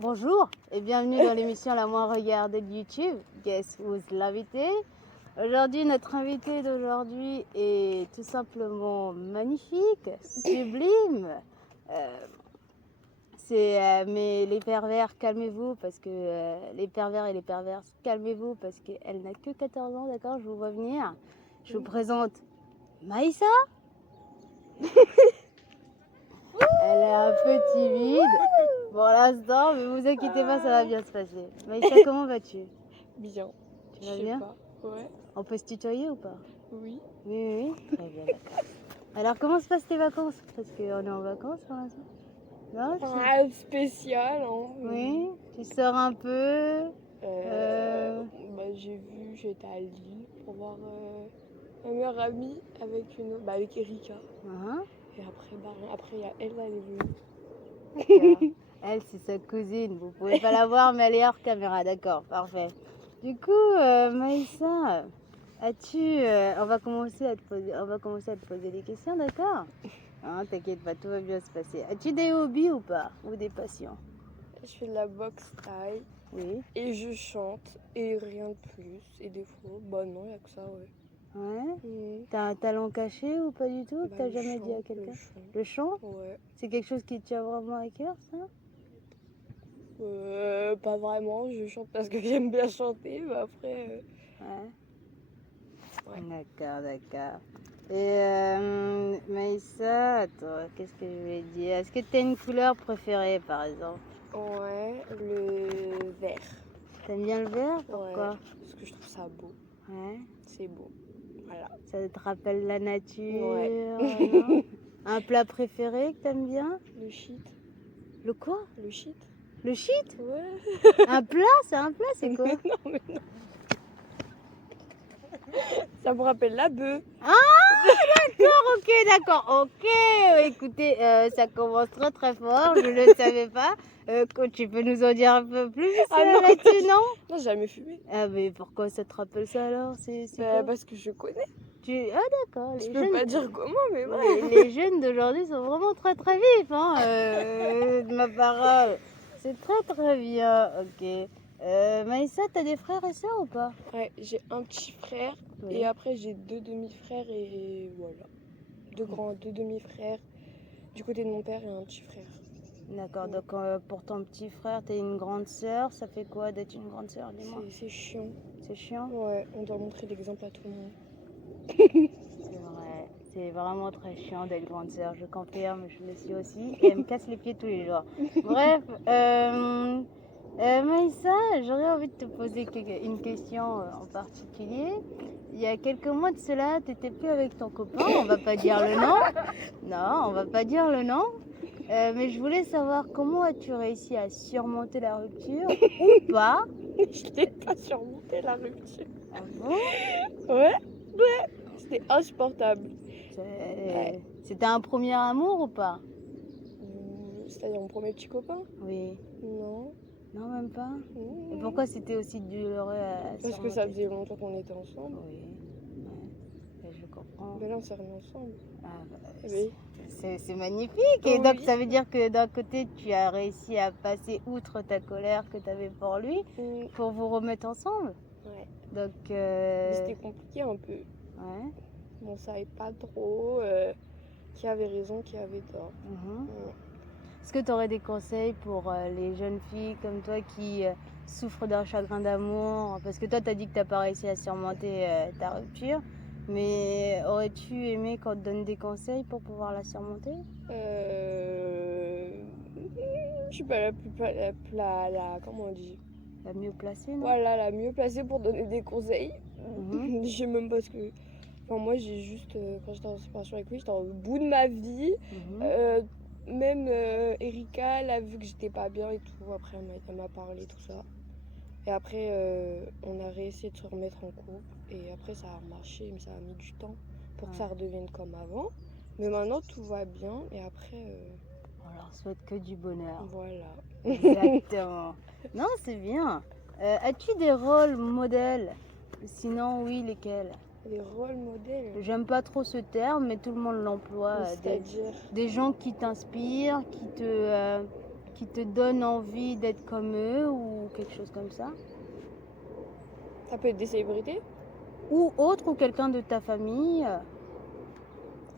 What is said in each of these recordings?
Bonjour et bienvenue dans l'émission la moins regardée de YouTube, Guess Who's l'invité. Aujourd'hui, notre invité d'aujourd'hui est tout simplement magnifique, sublime. Mais les pervers, calmez-vous parce que les pervers et les perverses, calmez-vous parce qu'elle n'a que 14 ans, d'accord? Je vous vois venir. Je vous présente Maïssa. Elle est un peu timide pour l'instant, mais vous inquiétez pas, ça va bien se passer. Maïssa, comment vas-tu? Bien. Tu vas bien? Pas. Ouais. On peut se tutoyer ou pas? Oui. Oui. Très bien, d'accord. Alors, comment se passent tes vacances? Parce qu'on est en vacances pour l'instant. Non? Rien de spécial, hein. Oui. Tu sors un peu. J'ai vu, j'étais à Lille pour voir ma meilleure amie avec une autre, avec Erika. Et après, il y a Elsa, elle est venue. D'accord. Elle, c'est sa cousine. Vous pouvez pas la voir, mais elle est hors caméra. D'accord, parfait. Du coup, Maïssa, on va commencer à te poser des questions, d'accord? Hein, t'inquiète pas, tout va bien se passer. As-tu des hobbies ou pas? Ou des passions? Je fais de la boxe taille. Oui. Et je chante. Et rien de plus. Et des fois, non, il n'y a que ça, ouais. Ouais. T'as un talent caché ou pas du tout? T'as jamais dit à quelqu'un? Le chant? Ouais. C'est quelque chose qui te tient vraiment à cœur, ça? Pas vraiment, je chante parce que j'aime bien chanter, mais après... Ouais. D'accord. Et Maïssa, attends, qu'est-ce que je vais dire? Est-ce que tu as une couleur préférée, par exemple? Ouais, le vert. T'aimes bien le vert? Pourquoi? Ouais, parce que je trouve ça beau. Ouais. C'est beau. Voilà. Ça te rappelle la nature? Ouais. Non? Un plat préféré que t'aimes bien? Le shit. Le quoi? Le shit. Le shit? Ouais. Un plat? C'est un plat? C'est quoi? Mais non. Ça me rappelle la bœuf. Ah, d'accord. Ok. Écoutez, ça commence très fort. Je ne le savais pas. Tu peux nous en dire un peu plus là-dessus, non? Non, j'ai jamais fumé. Ah, mais pourquoi ça te rappelle ça alors? C'est quoi? Parce que je connais. Ah, d'accord. Je peux pas dire comment, mais ouais. Les jeunes d'aujourd'hui sont vraiment très vifs, hein, de ma parole. C'est très bien. Ok. Maïssa, t'as des frères et sœurs ou pas? Ouais, j'ai un petit frère. Oui. Et après, j'ai 2 demi-frères et voilà. 2 demi-frères du côté de mon père et un petit frère. D'accord, donc pour ton petit frère, t'es une grande sœur. Ça fait quoi d'être une grande sœur, dis-moi? C'est chiant. C'est chiant? Ouais, on doit montrer l'exemple à tout le monde. C'est vrai, c'est vraiment très chiant d'être grande sœur, je confirme, je le suis aussi. Et elle me casse les pieds tous les jours. Bref, Maïssa, j'aurais envie de te poser une question en particulier. Il y a quelques mois de cela, tu n'étais plus avec ton copain, on va pas dire le nom. Non, on va pas dire le nom. Mais je voulais savoir comment as-tu réussi à surmonter la rupture ou pas? Je n'ai pas surmonté la rupture. Ah bon? Ouais. C'était insupportable. C'était un premier amour ou pas? C'est-à-dire mon premier petit copain? Oui. Non. Non, même pas? Et pourquoi c'était aussi douloureux à Parce que ça faisait longtemps qu'on était ensemble. Oui. Ouais. Je comprends. Mais là, on s'est remis ensemble. Ah, Oui. C'est magnifique. Et donc, ça veut dire que d'un côté, tu as réussi à passer outre ta colère que tu avais pour lui pour vous remettre ensemble. Ouais. Donc, c'était compliqué un peu. Ouais. On savait pas trop qui avait raison, qui avait tort. Est-ce que tu aurais des conseils pour les jeunes filles comme toi qui souffrent d'un chagrin d'amour? Parce que toi, tu as dit que tu n'as pas réussi à surmonter ta rupture. Mais aurais-tu aimé qu'on te donne des conseils pour pouvoir la surmonter? Je suis pas comment on dit? La mieux placée, non? Voilà, la mieux placée pour donner des conseils. Je sais même pas ce que... Enfin, moi, j'ai juste... quand j'étais en séparation avec lui, j'étais au bout de ma vie. Même Erika, elle a vu que j'étais pas bien et tout. Après, elle m'a parlé, tout ça. Et après, on a réessayé de se remettre en couple. Et après, ça a marché, mais ça a mis du temps pour que ça redevienne comme avant. Mais maintenant, tout va bien. Et après... On leur souhaite que du bonheur. Voilà. Exactement. Non, c'est bien. As-tu des rôles modèles? Sinon, oui, lesquels? Des rôles modèles? J'aime pas trop ce terme, mais tout le monde l'emploie. C'est-à-dire? Des gens qui t'inspirent, qui te donnent envie d'être comme eux ou quelque chose comme ça? Ça peut être des célébrités. Ou autre, ou quelqu'un de ta famille?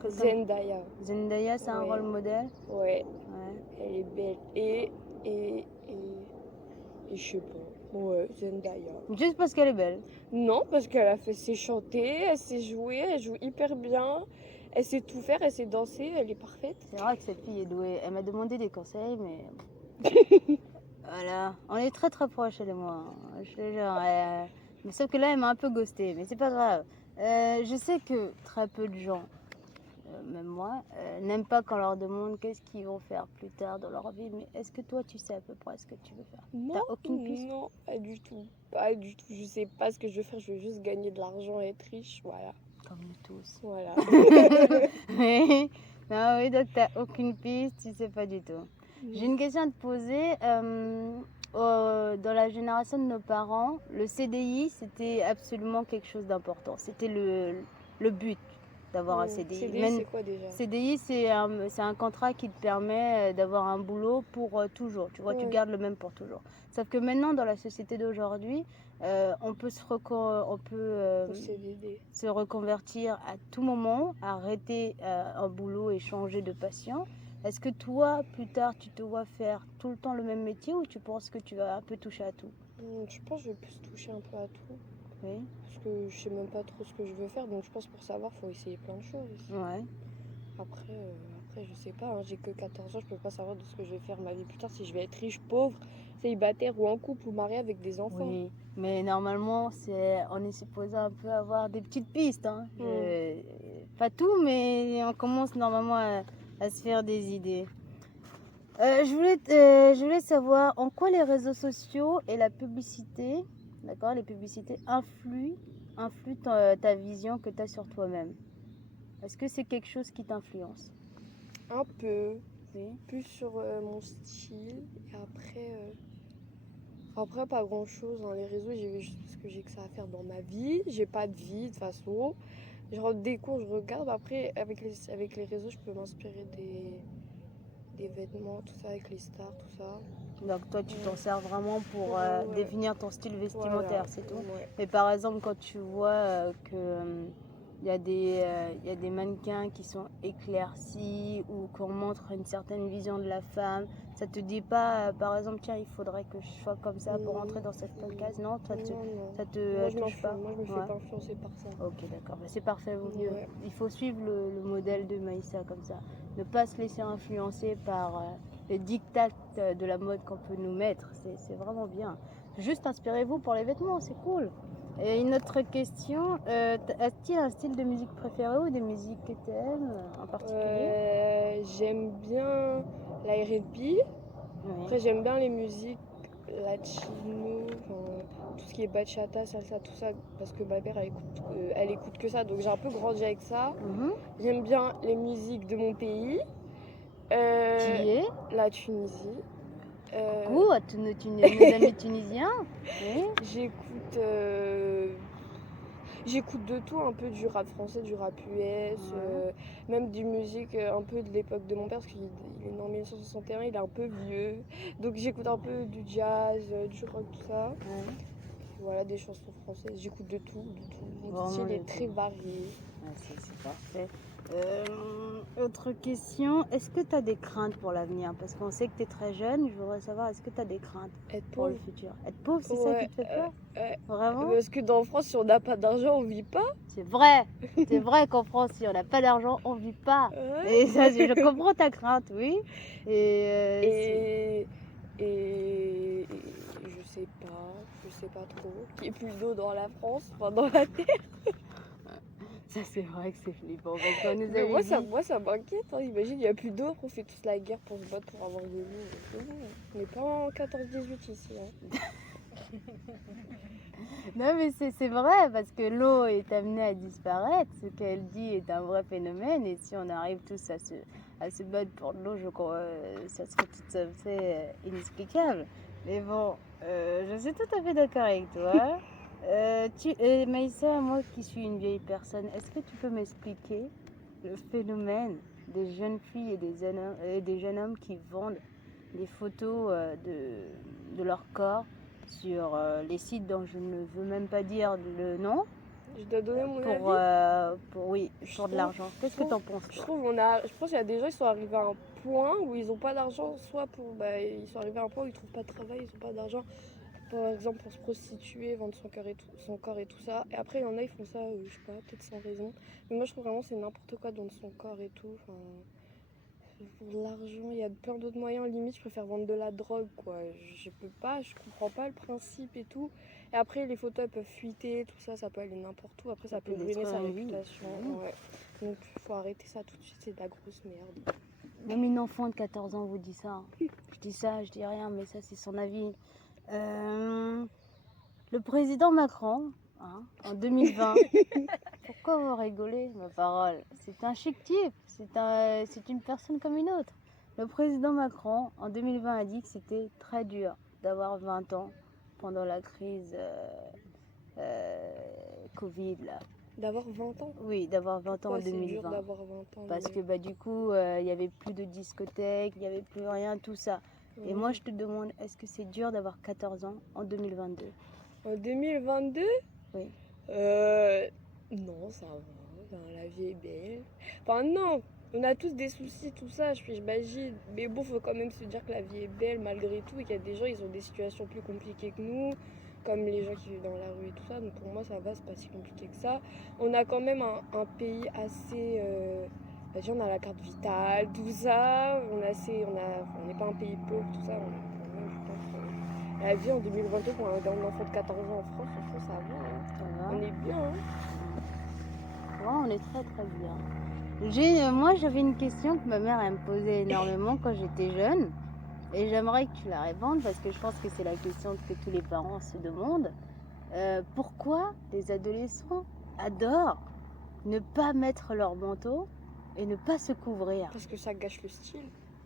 Quelqu'un- Zendaya. Zendaya, c'est un Ouais. rôle modèle? Ouais, Ouais. elle est belle. Et je sais pas. Ouais, Zendaya. Juste parce qu'elle est belle. Non, parce qu'elle a fait ses chanter, elle sait jouer, elle joue hyper bien. Elle sait tout faire, elle sait danser, elle est parfaite. C'est vrai que cette fille est douée. Elle m'a demandé des conseils, mais voilà, on est très très proches, elle et moi. Je te jure. Mais sauf que là, elle m'a un peu ghosté, mais c'est pas grave. Je sais que très peu de gens, même moi, n'aiment pas quand on leur demande qu'est-ce qu'ils vont faire plus tard dans leur vie. Mais est-ce que toi, tu sais à peu près ce que tu veux faire? Non, T'as aucune piste? non, pas du tout. Pas du tout. Je sais pas ce que je veux faire, je veux juste gagner de l'argent et être riche. Voilà. Comme nous tous. Voilà. Oui. Non, oui, donc t'as aucune piste, tu sais pas du tout. J'ai une question à te poser. Dans la génération de nos parents, le CDI, c'était absolument quelque chose d'important. C'était le but d'avoir un CDI. CDI, c'est quoi déjà? CDI, c'est un contrat qui te permet d'avoir un boulot pour toujours. Tu vois, tu Ouais. gardes le même pour toujours. Sauf que maintenant, dans la société d'aujourd'hui, on peut Pour CDD. se reconvertir à tout moment, arrêter un boulot et changer de passion. Est-ce que toi, plus tard, tu te vois faire tout le temps le même métier ou tu penses que tu vas un peu toucher à tout? Je pense que je vais plus toucher un peu à tout. Oui. Parce que je sais même pas trop ce que je veux faire. Donc je pense pour savoir, faut essayer plein de choses. Ouais. Après je sais pas. Hein, j'ai que 14 ans, je peux pas savoir de ce que je vais faire ma vie plus tard. Si je vais être riche, pauvre, célibataire ou en couple ou mariée avec des enfants. Oui, mais normalement, on est supposé un peu avoir des petites pistes. Hein. Pas tout, mais on commence normalement à se faire des idées. Je voulais savoir en quoi les réseaux sociaux et la publicité, d'accord, les publicités influent ta vision que tu as sur toi-même. Est-ce que c'est quelque chose qui t'influence? Un peu. Oui. Plus sur mon style. Et après pas grand chose. Hein. Les réseaux, j'y vais juste parce que j'ai que ça à faire dans ma vie. J'ai pas de vie de toute façon. Je rentre des cours, je regarde. Après, avec les réseaux, je peux m'inspirer des vêtements, tout ça, avec les stars, tout ça. Donc toi, tu t'en sers vraiment pour Ouais. définir ton style vestimentaire, Voilà. c'est tout. Ouais. Mais par exemple, quand tu vois que il y a des mannequins qui sont éclaircis ou qu'on montre une certaine vision de la femme, ça te dit pas, par exemple, tiens, il faudrait que je sois comme ça pour entrer dans cette case? Non, ça te Moi, je touche pas? moi, je me fais Ouais. pas influencer par ça. Ok, d'accord. Bah, c'est parfait, vaut mieux. Ouais. Il faut suivre le modèle de Maïssa comme ça. Ne pas se laisser influencer par les dictats de la mode qu'on peut nous mettre. C'est vraiment bien. Juste inspirez-vous pour les vêtements, c'est cool. Et une autre question, as-tu un style de musique préféré ou des musiques que tu aimes en particulier? J'aime bien la R&B. Oui. Après, j'aime bien les musiques latino, tout ce qui est bachata, salsa, tout ça, parce que ma mère, elle écoute que ça, donc j'ai un peu grandi avec ça. Mhm. J'aime bien les musiques de mon pays. Qui est La Tunisie. Coucou à tous nos amis tunisiens. Oui. J'écoute de tout, un peu du rap français, du rap US, même des musiques un peu de l'époque de mon père, parce qu'il est né en 1961, il est un peu vieux. Donc j'écoute un peu du jazz, du rock, tout ça. Ouais. Voilà, des chansons françaises, j'écoute de tout. Mon Vraiment style de est tout. très varié. Ouais, c'est parfait. Autre question, est-ce que tu as des craintes pour l'avenir? Parce qu'on sait que tu es très jeune, je voudrais savoir, est-ce que tu as des craintes Être pour pauvre, le futur? Être pauvre, c'est ça qui te fait peur? ouais. Vraiment? Parce que dans France, si on n'a pas d'argent, on vit pas. C'est vrai qu'en France, si on n'a pas d'argent, on vit pas. Ouais. Et ça, je comprends ta crainte, oui. Et je sais pas trop. Qu'il n'y ait plus d'eau dans la France, enfin dans la terre. Ça, c'est vrai que c'est flippant. Parce qu'on nous Mais avait dit... moi, ça m'inquiète. Hein. Imagine, il n'y a plus d'eau, on fait tous la guerre pour se battre pour avoir de l'eau. On n'est pas en 14-18 ici. Hein. Non, mais c'est vrai, parce que l'eau est amenée à disparaître. Ce qu'elle dit est un vrai phénomène. Et si on arrive tous à se battre pour de l'eau, je crois ça serait tout à fait inexplicable. Mais bon, je suis tout à fait d'accord avec toi. Maïssa, moi qui suis une vieille personne, est-ce que tu peux m'expliquer le phénomène des jeunes filles et des jeunes hommes qui vendent des photos de leur corps sur les sites dont je ne veux même pas dire le nom Je dois donner mon pour, avis. oui, Je pour de trouve- l'argent. Qu'est-ce que trouve- t'en penses, Je toi? trouve je pense qu'il y a des gens qui sont arrivés à un point où ils n'ont pas d'argent, soit pour ils sont arrivés à un point où ils trouvent pas de travail, ils n'ont pas d'argent, par exemple pour se prostituer, vendre son corps et tout ça. Et après il y en a ils font ça, je sais pas, peut-être sans raison. Mais moi je trouve vraiment c'est n'importe quoi de vendre son corps et tout. Enfin, pour de l'argent, il y a plein d'autres moyens. Limite je préfère vendre de la drogue quoi. Je peux pas, je comprends pas le principe et tout. Et après les photos elles peuvent fuiter, tout ça, ça peut aller n'importe où. Après ça peut ruiner détruire sa une vie. réputation. Mmh. Ouais. Donc il faut arrêter ça tout de suite, c'est de la grosse merde. Même une enfant de 14 ans vous dit ça. Je dis ça, je dis rien, mais ça c'est son avis. Le président Macron, hein, en 2020, pourquoi vous rigolez, ma parole? C'est un chic type, c'est une personne comme une autre. Le président Macron, en 2020, a dit que c'était très dur d'avoir 20 ans pendant la crise Covid, là. D'avoir 20 ans. Oui, d'avoir 20 ans en Pourquoi c'est dur 2020. d'avoir 20 ans. Parce mais- que bah, du coup, il n'y avait plus de discothèques, il n'y avait plus rien, tout ça. Et moi, je te demande, est-ce que c'est dur d'avoir 14 ans en 2022? En 2022 Oui. Non, ça va. Enfin, la vie est belle. Enfin, non, on a tous des soucis, tout ça, j'imagine. Mais bon, faut quand même se dire que la vie est belle malgré tout et qu'il y a des gens, ils ont des situations plus compliquées que nous, comme les gens qui vivent dans la rue et tout ça. Donc pour moi, ça va, c'est pas si compliqué que ça. On a quand même un pays assez. Vas-y, on a la carte vitale, tout ça. On n'est pas un pays pauvre, tout ça. Quand même, je pense. La vie en 2022 pour un enfant de 14 ans en France, je trouve ça va. Hein. Ça va? On est bien. Hein. Ouais, on est très très bien. Moi, j'avais une question que ma mère elle me posait énormément quand j'étais jeune. Et j'aimerais que tu la répondes parce que je pense que c'est la question que tous les parents se demandent. Pourquoi les adolescents adorent ne pas mettre leur manteau et ne pas se couvrir? Parce que ça gâche le style.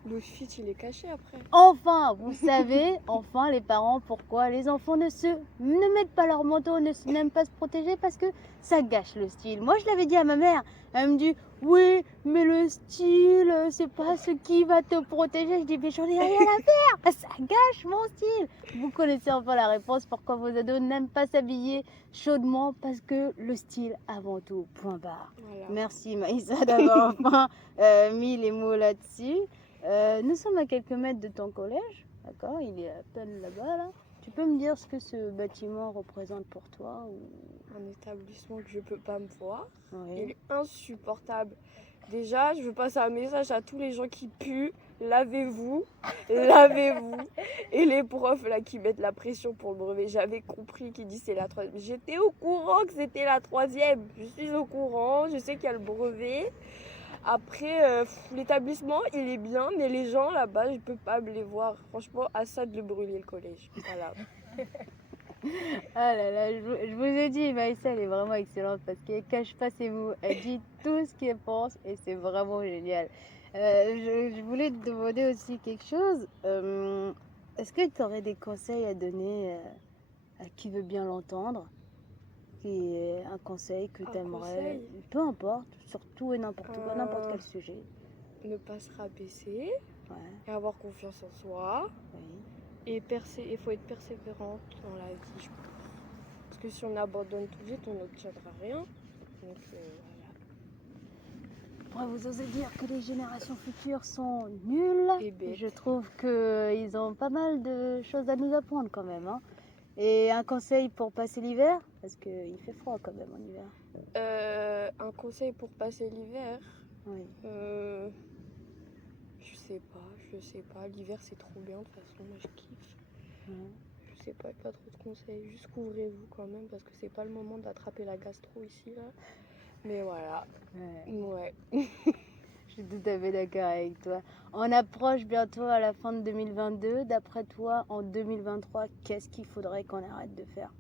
Le fit, il est caché après. Enfin, vous savez, enfin les parents, pourquoi les enfants ne mettent pas leur manteau, n'aiment pas se protéger parce que ça gâche le style. Moi, je l'avais dit à ma mère. Elle me dit, oui, mais le style, c'est pas ce qui va te protéger. Je dis, mais j'en ai rien à faire, ça gâche mon style. Vous connaissez enfin la réponse pourquoi vos ados n'aiment pas s'habiller chaudement parce que le style avant tout, point barre. Voilà. Merci Maïssa d'avoir enfin mis les mots là-dessus. Nous sommes à quelques mètres de ton collège, d'accord? Il est à peine là-bas, là. Tu peux me dire ce que ce bâtiment représente pour toi Un établissement que je peux pas me voir. Oui. Il est insupportable. Déjà, je veux passer un message à tous les gens qui puent. Lavez-vous, lavez-vous. Et les profs là qui mettent la pression pour le brevet, j'avais compris qu'ils disaient c'est la troisième. J'étais au courant que c'était la troisième. Je suis au courant, je sais qu'il y a le brevet. Après, l'établissement, il est bien, mais les gens là-bas, je peux pas me les voir. Franchement, à ça de le brûler le collège. Voilà. Ah là là, je vous ai dit, Maïssa, elle est vraiment excellente parce qu'elle cache pas ses mots. Elle dit tout ce qu'elle pense et c'est vraiment génial. Je voulais te demander aussi quelque chose. Est-ce que tu aurais des conseils à donner à qui veut bien l'entendre? Qui est un conseil que Un tu aimerais, conseil peu importe, sur tout et n'importe quoi, n'importe quel Euh. sujet. Ne pas se rabaisser Ouais, et avoir confiance en soi. oui. Et il faut être persévérante dans la vie, je pense. Parce que si on abandonne tout vite, on n'obtiendra rien. Donc voilà. Après, vous osez dire que les générations futures sont nulles. Et bêtes. Je trouve qu'ils ont pas mal de choses à nous apprendre quand même. Hein. Et un conseil pour passer l'hiver, parce qu'il fait froid quand même en hiver. Un conseil pour passer l'hiver, Oui. je sais pas. L'hiver c'est trop bien de toute façon, moi je kiffe. Ouais. Je sais pas trop de conseils. Juste couvrez-vous quand même parce que c'est pas le moment d'attraper la gastro ici là. Mais voilà. Ouais. Ouais. Je suis tout à fait d'accord avec toi. On approche bientôt à la fin de 2022. D'après toi, en 2023, qu'est-ce qu'il faudrait qu'on arrête de faire?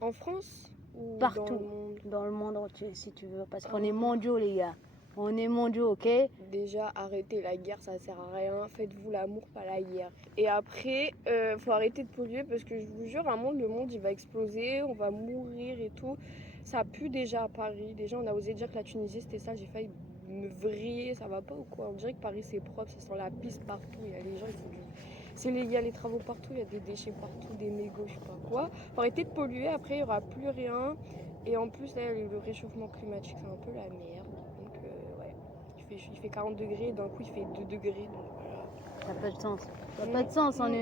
En France ou Partout. dans le monde? Dans le monde entier, si tu veux. Parce qu'on est mondiaux, les gars. On est mondiaux, ok? Déjà, arrêtez la guerre, ça sert à rien. Faites-vous l'amour, pas la guerre. Et après, faut arrêter de polluer parce que je vous jure, le monde il va exploser, on va mourir et tout. Ça pue déjà à Paris. Déjà, on a osé dire que la Tunisie c'était ça. J'ai failli me vriller, ça va pas ou quoi? On dirait que Paris c'est propre, ça sent la pisse partout. Il y a les gens, Il y a les travaux partout, il y a des déchets partout, des mégots, je sais pas quoi. Faut arrêter de polluer, après il n'y aura plus rien. Et en plus, là, le réchauffement climatique, c'est un peu la merde. Donc, ouais, il fait 40 degrés et d'un coup, il fait 2 degrés. Donc, voilà. Ça n'a pas de sens. Ça n'a pas de sens. On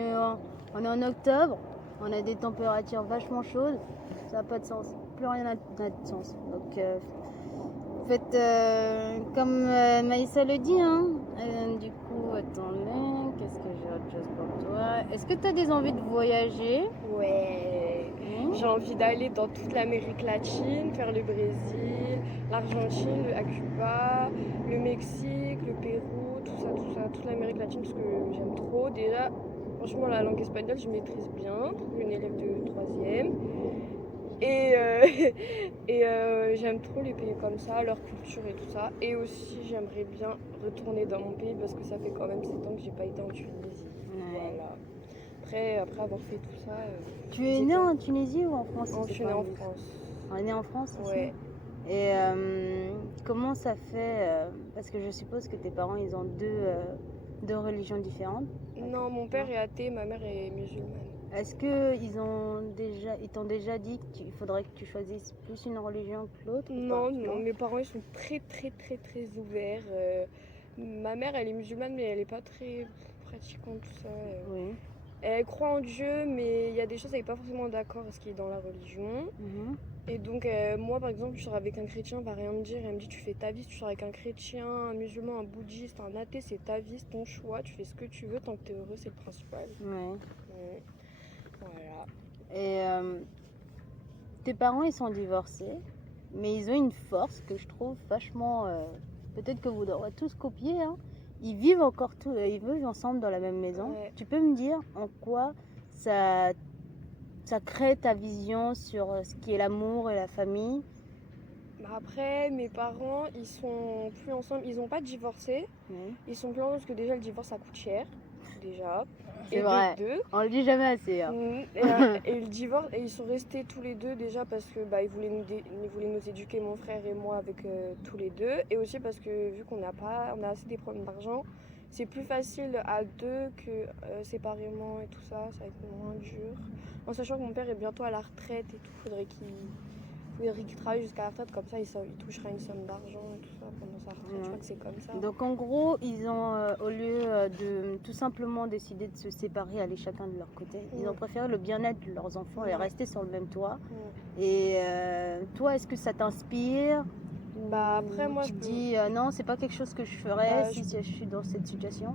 est en octobre, on a des températures vachement chaudes. Ça n'a pas de sens. Plus rien n'a de sens. Donc, en fait, comme Maïssa le dit, hein, du coup, attendez, qu'est-ce que j'ai autre chose pour toi? Est-ce que tu as des envies de voyager? Ouais, j'ai envie d'aller dans toute l'Amérique latine, faire le Brésil, l'Argentine, à Cuba, le Mexique, le Pérou, tout ça, toute l'Amérique latine parce que j'aime trop. Déjà, franchement, la langue espagnole, je maîtrise bien, pour une élève de 3e. Et, j'aime trop les pays comme ça, leur culture et tout ça. Et aussi, j'aimerais bien retourner dans mon pays parce que ça fait quand même 7 ans que j'ai pas été en Tunisie. Voilà. Après avoir fait tout ça. Tu es né en Tunisie ou en France? Je suis née en France. On est né en France aussi? Ouais. Et comment ça fait parce que je suppose que tes parents, ils ont deux religions différentes. Non, mon père est athée, ma mère est musulmane. Est-ce qu'ils t'ont déjà dit qu'il faudrait que tu choisisses plus une religion que l'autre? Non, mes parents ils sont très ouverts. Ma mère elle est musulmane mais elle est pas très pratiquante tout ça. Oui. Elle croit en Dieu mais il y a des choses elle n'est pas forcément d'accord à ce qui est dans la religion. Et donc moi par exemple je sors avec un chrétien, elle va rien me dire, elle me dit tu fais ta vie, si tu sors avec un chrétien, un musulman, un bouddhiste, un athée, c'est ta vie, c'est ton choix, tu fais ce que tu veux tant que tu es heureux, c'est le principal. Ouais. Voilà. Et tes parents ils sont divorcés, mais ils ont une force que je trouve vachement. Peut-être que vous devrez tous copier. Hein. Ils vivent ensemble dans la même maison. Ouais. Tu peux me dire en quoi ça crée ta vision sur ce qui est l'amour et la famille? Après, mes parents, ils sont plus ensemble, ils n'ont pas divorcé. Ils sont plus ensemble parce que déjà le divorce ça coûte cher, déjà. C'est vrai. On le dit jamais assez. Hein. Et le divorce, et ils sont restés tous les deux déjà parce que ils voulaient nous éduquer, mon frère et moi, avec tous les deux. Et aussi parce que vu qu'on a assez des problèmes d'argent, c'est plus facile à deux que séparément et tout ça, ça va être moins dur. En sachant que mon père est bientôt à la retraite et tout, faudrait qu'il travaille jusqu'à la retraite, comme ça il touchera une somme d'argent et tout ça pendant sa retraite, je crois que c'est comme ça. Donc en gros, ils ont, au lieu de tout simplement décider de se séparer, aller chacun de leur côté, ils ont préféré le bien-être de leurs enfants et rester sur le même toit. Et toi, est-ce que ça t'inspire? Après moi tu te dis non, c'est pas quelque chose que je ferais si je suis dans cette situation?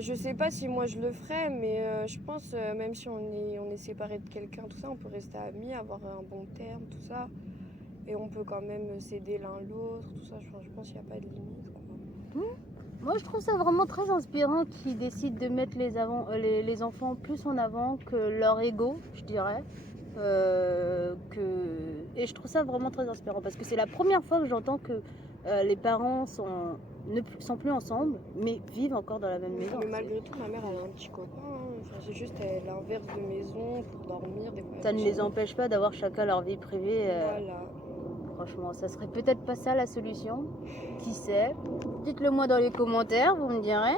Je sais pas si moi je le ferais, mais je pense même si on est séparé de quelqu'un, tout ça, on peut rester amis, avoir un bon terme, tout ça. Et on peut quand même s'aider l'un l'autre, tout ça. Je pense qu'il n'y a pas de limite. Quoi. Moi, je trouve ça vraiment très inspirant qu'ils décident de mettre les enfants plus en avant que leur ego, je dirais. Et je trouve ça vraiment très inspirant parce que c'est la première fois que j'entends que les parents ne sont plus ensemble mais vivent encore dans la même maison. Mais malgré tout, ma mère elle a un petit copain. Hein. Enfin, c'est juste l'inverse de maison pour dormir. Des fois, ça ne les empêche pas d'avoir chacun leur vie privée. Voilà. Franchement, ça serait peut-être pas ça la solution. Qui sait? Dites-le moi dans les commentaires, vous me direz.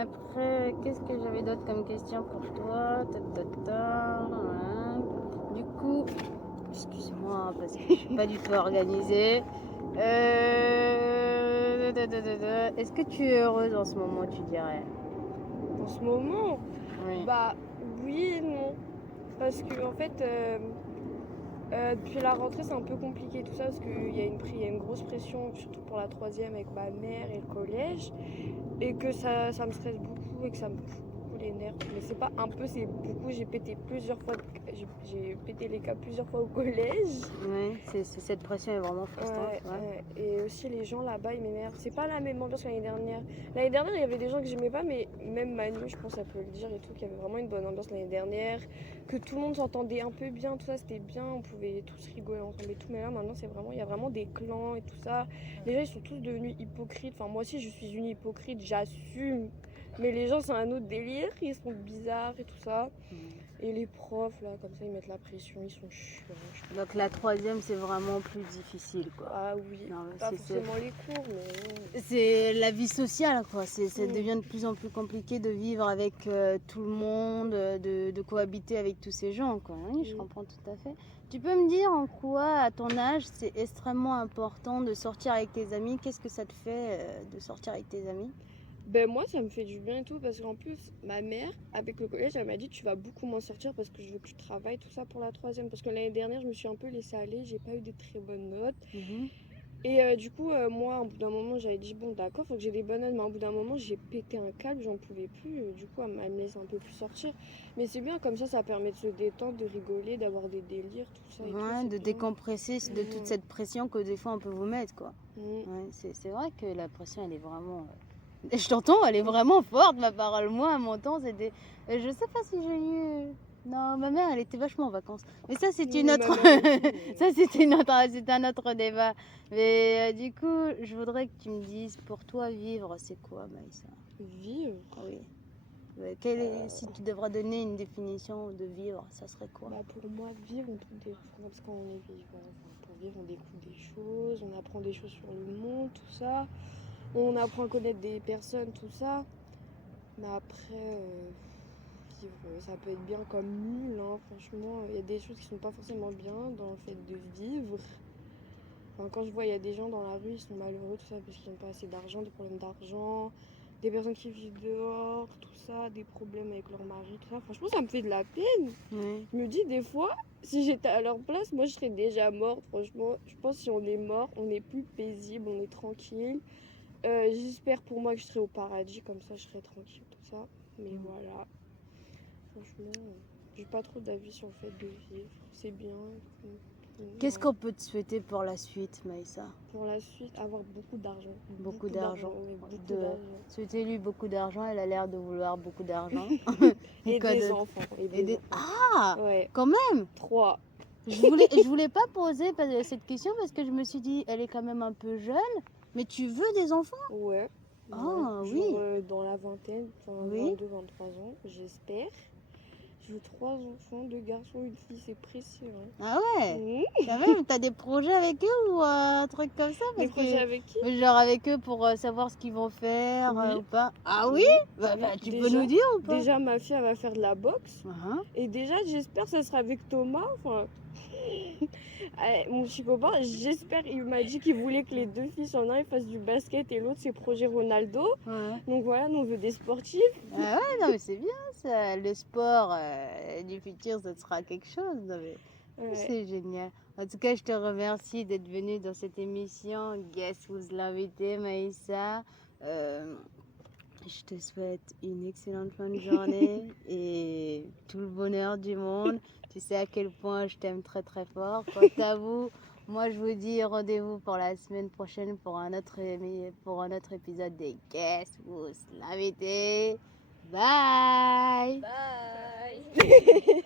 Après, qu'est-ce que j'avais d'autre comme question pour toi? Du coup, excuse-moi parce que je suis pas du tout organisée. Est-ce que tu es heureuse en ce moment, tu dirais? En ce moment? Oui. Oui et non. Parce que en fait, depuis la rentrée, c'est un peu compliqué tout ça parce qu'il y a une grosse pression, surtout pour la 3e avec ma mère et le collège, et que ça me stresse beaucoup et que ça me fout beaucoup les nerfs. Mais c'est pas un peu, c'est beaucoup. J'ai pété les câbles plusieurs fois au collège. Oui, cette pression est vraiment frustrante. Et aussi les gens là-bas, ils m'énervent. C'est pas la même ambiance que l'année dernière. L'année dernière, il y avait des gens que j'aimais pas, mais même Manu, je pense, ça peut le dire et tout, qu'il y avait vraiment une bonne ambiance l'année dernière, que tout le monde s'entendait un peu bien, tout ça, c'était bien, on pouvait tous rigoler ensemble et tout. Mais là, maintenant, il y a vraiment des clans et tout ça. Les gens, ils sont tous devenus hypocrites. Enfin, moi aussi, je suis une hypocrite, j'assume. Mais les gens, c'est un autre délire, ils sont bizarres et tout ça. Mhm. Et les profs, là, comme ça, ils mettent la pression, ils sont chiants. Donc la troisième, c'est vraiment plus difficile, quoi. Ah oui, Non, mais pas c'est- forcément les cours, mais... C'est la vie sociale, quoi. Ça Mm. devient de plus en plus compliqué de vivre avec tout le monde, de cohabiter avec tous ces gens, quoi. Oui, je Mm. comprends tout à fait. Tu peux me dire en quoi, à ton âge, c'est extrêmement important de sortir avec tes amis? Qu'est-ce que ça te fait de sortir avec tes amis? Ben moi, ça me fait du bien et tout, parce qu'en plus, ma mère, avec le collège, elle m'a dit, tu vas beaucoup moins sortir parce que je veux que tu travailles, tout ça pour la troisième. Parce que l'année dernière, je me suis un peu laissée aller, j'ai pas eu des très bonnes notes. Mhm. Et du coup, moi, au bout d'un moment, j'avais dit, bon, d'accord, faut que j'ai des bonnes notes, mais au bout d'un moment, j'ai pété un câble, j'en pouvais plus. Du coup, elle me laisse un peu plus sortir. Mais c'est bien, comme ça permet de se détendre, de rigoler, d'avoir des délires, tout ça. Et tout, Ouais, c'est de bien. décompresser de toute Mm. cette pression que des fois on peut vous mettre, quoi. Mm. Ouais, c'est vrai que la pression, elle est vraiment... Je t'entends, elle est vraiment forte, ma parole. Moi, à mon temps, c'était... Je sais pas si j'ai eu... Non, ma mère, elle était vachement en vacances. Mais ça, c'est Oui, une ma autre... mère aussi, mais- Ça, c'est un autre débat. Mais du coup, je voudrais que tu me dises, pour toi, vivre, c'est quoi, Maïssa? Vivre. Oui. Si tu devrais donner une définition de vivre, ça serait quoi? Bah pour moi, vivre, on trouve des... parce qu'on est vivant. Enfin, pour vivre, on découvre des choses, on apprend des choses sur le monde, tout ça. On apprend à connaître des personnes, tout ça. Mais après, vivre, ça peut être bien comme nul, hein. Franchement, il y a des choses qui sont pas forcément bien dans le fait de vivre. Enfin, quand je vois, il y a des gens dans la rue, ils sont malheureux, tout ça, parce qu'ils n'ont pas assez d'argent, des problèmes d'argent, des personnes qui vivent dehors, tout ça, des problèmes avec leur mari, tout ça. Franchement, ça me fait de la peine. Oui. Je me dis des fois, si j'étais à leur place, moi je serais déjà morte. Franchement, je pense que si on est mort, on est plus paisible, on est tranquille. J'espère pour moi que je serai au paradis, comme ça je serai tranquille, tout ça. Mais voilà, franchement, j'ai pas trop d'avis sur le fait de vivre. C'est bien. Qu'est-ce qu'on peut te souhaiter pour la suite, Maïssa? Pour la suite, avoir beaucoup d'argent. Beaucoup d'argent. Oui, beaucoup De- d'argent. Souhaitez-lui beaucoup d'argent, elle a l'air de vouloir beaucoup d'argent. Et quoi des d'autre? enfants. Et des- Ah, Ouais, quand même! 3. Je voulais pas poser cette question parce que je me suis dit, elle est quand même un peu jeune, mais tu veux des enfants? Ouais. Ah, ouais. oui. Genre, dans la vingtaine, enfin Oui. 22, 23 ans, j'espère. Je veux 3 enfants, 2 garçons, une fille, c'est précieux. Hein. Ah ouais? Mmh. Quand même, t'as des projets avec eux ou un truc comme ça? Des Parce projets que, avec qui? genre avec eux pour savoir ce qu'ils vont faire Oui. ou pas? Ah oui? Bah, tu peux Déjà- nous dire ou pas? Déjà, ma fille, elle va faire de la boxe. Ah, Et déjà, j'espère que ça sera avec Thomas. Enfin, mon petit copain, j'espère, il m'a dit qu'il voulait que les 2 filles, en un, ils fassent du basket et l'autre, c'est projet Ronaldo. ouais. Donc voilà, nous, on veut des sportifs. Ah ouais, non mais c'est bien ça. Le sport du futur, ça sera quelque chose. Non, mais Ouais. c'est génial. En tout cas, je te remercie d'être venue dans cette émission. Guess Who's l'invité, Maïssa. Je te souhaite une excellente fin de journée et tout le bonheur du monde. Tu sais à quel point je t'aime très très fort. Quant à vous, moi je vous dis rendez-vous pour la semaine prochaine pour un autre épisode des Guess Who's l'invité. Bye. Bye.